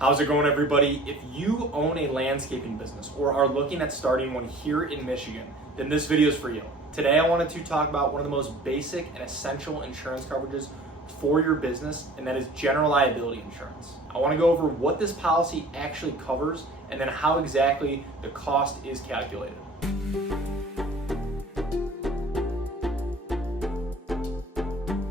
How's it going, everybody? If you own a landscaping business or are looking at starting one here in Michigan, then this video is for you. Today I wanted to talk about one of the most basic and essential insurance coverages for your business, and that is general liability insurance. I want to go over what this policy actually covers and then how exactly the cost is calculated.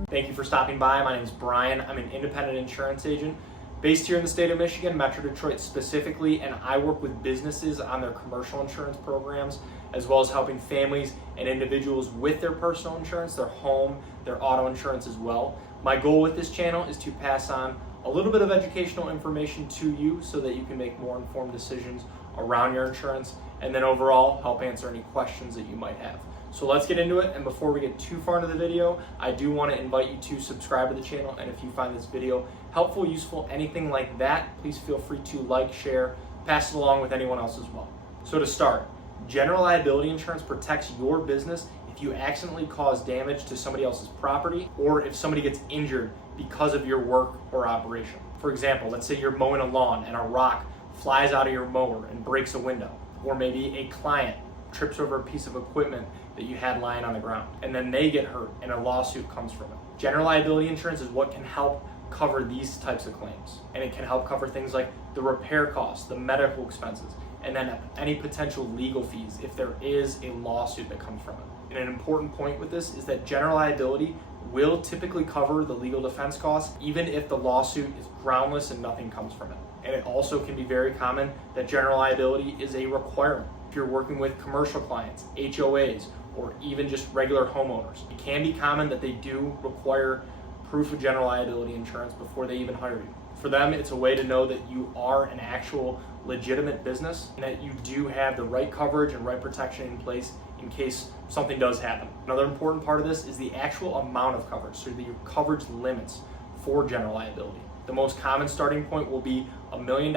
Thank you for stopping by. My name is Brian. I'm an independent insurance agent based here in the state of Michigan, Metro Detroit specifically, and I work with businesses on their commercial insurance programs, as well as helping families and individuals with their personal insurance, their home, their auto insurance as well. My goal with this channel is to pass on a little bit of educational information to you so that you can make more informed decisions around your insurance, and then overall help answer any questions that you might have. So let's get into it, and before we get too far into the video, I do want to invite you to subscribe to the channel, and if you find this video helpful, useful, anything like that, please feel free to like, share, pass it along with anyone else as well. So to start, general liability insurance protects your business if you accidentally cause damage to somebody else's property or if somebody gets injured because of your work or operation. For example, let's say you're mowing a lawn and a rock flies out of your mower and breaks a window, or maybe a client trips over a piece of equipment that you had lying on the ground, and then they get hurt and a lawsuit comes from it. General liability insurance is what can help cover these types of claims, and it can help cover things like the repair costs, the medical expenses, and then any potential legal fees if there is a lawsuit that comes from it. And an important point with this is that general liability will typically cover the legal defense costs even if the lawsuit is groundless and nothing comes from it. And it also can be very common that general liability is a requirement. If you're working with commercial clients, HOAs, or even just regular homeowners, it can be common that they do require proof of general liability insurance before they even hire you. For them, it's a way to know that you are an actual legitimate business and that you do have the right coverage and right protection in place in case something does happen. Another important part of this is the actual amount of coverage, so your coverage limits for general liability. The most common starting point will be $1 million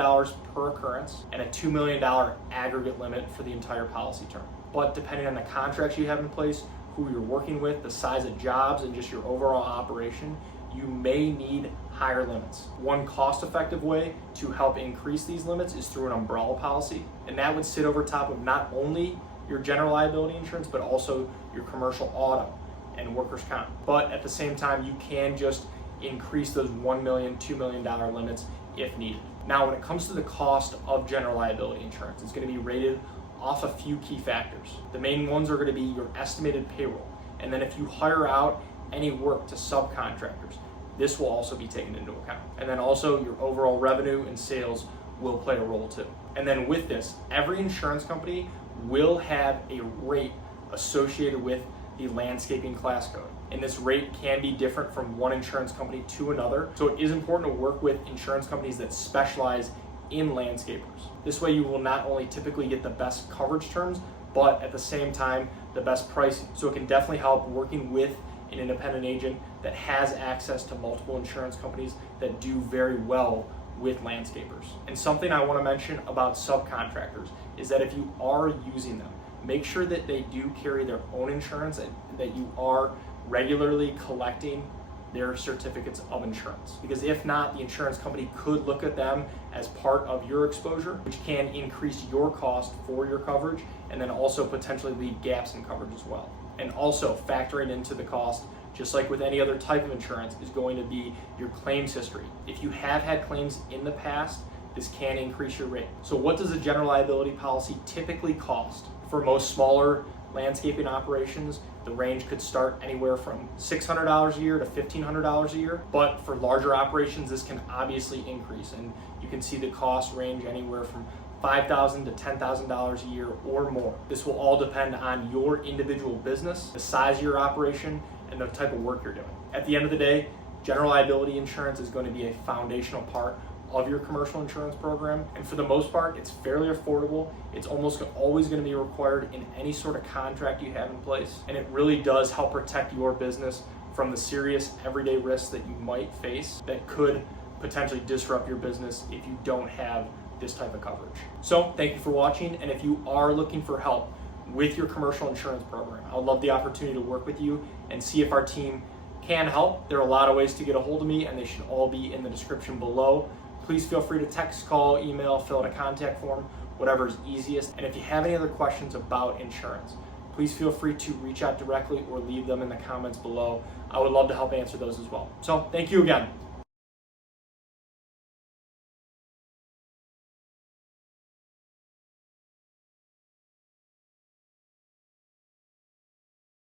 per occurrence and a $2 million aggregate limit for the entire policy term. But depending on the contracts you have in place, who you're working with, the size of jobs, and just your overall operation, you may need higher limits. One cost-effective way to help increase these limits is through an umbrella policy, and that would sit over top of not only your general liability insurance, but also your commercial auto and workers' comp. But at the same time, you can just increase those $1 million, $2 million limits if needed. Now, when it comes to the cost of general liability insurance, it's going to be rated off a few key factors. The main ones are going to be your estimated payroll, and then if you hire out any work to subcontractors, this will also be taken into account. And then also your overall revenue and sales will play a role too. And then with this, every insurance company will have a rate associated with the landscaping class code. And this rate can be different from one insurance company to another. So it is important to work with insurance companies that specialize in landscapers. This way you will not only typically get the best coverage terms, but at the same time, the best pricing. So it can definitely help working with an independent agent that has access to multiple insurance companies that do very well with landscapers. And something I want to mention about subcontractors is that if you are using them, make sure that they do carry their own insurance and that you are regularly collecting their certificates of insurance. Because if not, the insurance company could look at them as part of your exposure, which can increase your cost for your coverage and then also potentially leave gaps in coverage as well. And also factoring into the cost, just like with any other type of insurance, is going to be your claims history. If you have had claims in the past, this can increase your rate. So what does a general liability policy typically cost? For most smaller landscaping operations, the range could start anywhere from $600 a year to $1,500 a year. But for larger operations, this can obviously increase, and you can see the cost range anywhere from $5,000 to $10,000 a year or more. This will all depend on your individual business, the size of your operation, and the type of work you're doing. At the end of the day, general liability insurance is going to be a foundational part of your commercial insurance program, and for the most part, it's fairly affordable. It's almost always going to be required in any sort of contract you have in place, and it really does help protect your business from the serious everyday risks that you might face that could potentially disrupt your business if you don't have this type of coverage. So thank you for watching, and if you are looking for help with your commercial insurance program, I would love the opportunity to work with you and see if our team can help. There are a lot of ways to get a hold of me, and they should all be in the description below. please feel free to text, call, email, fill out a contact form, whatever is easiest. And if you have any other questions about insurance, please feel free to reach out directly or leave them in the comments below. I would love to help answer those as well. So thank you again.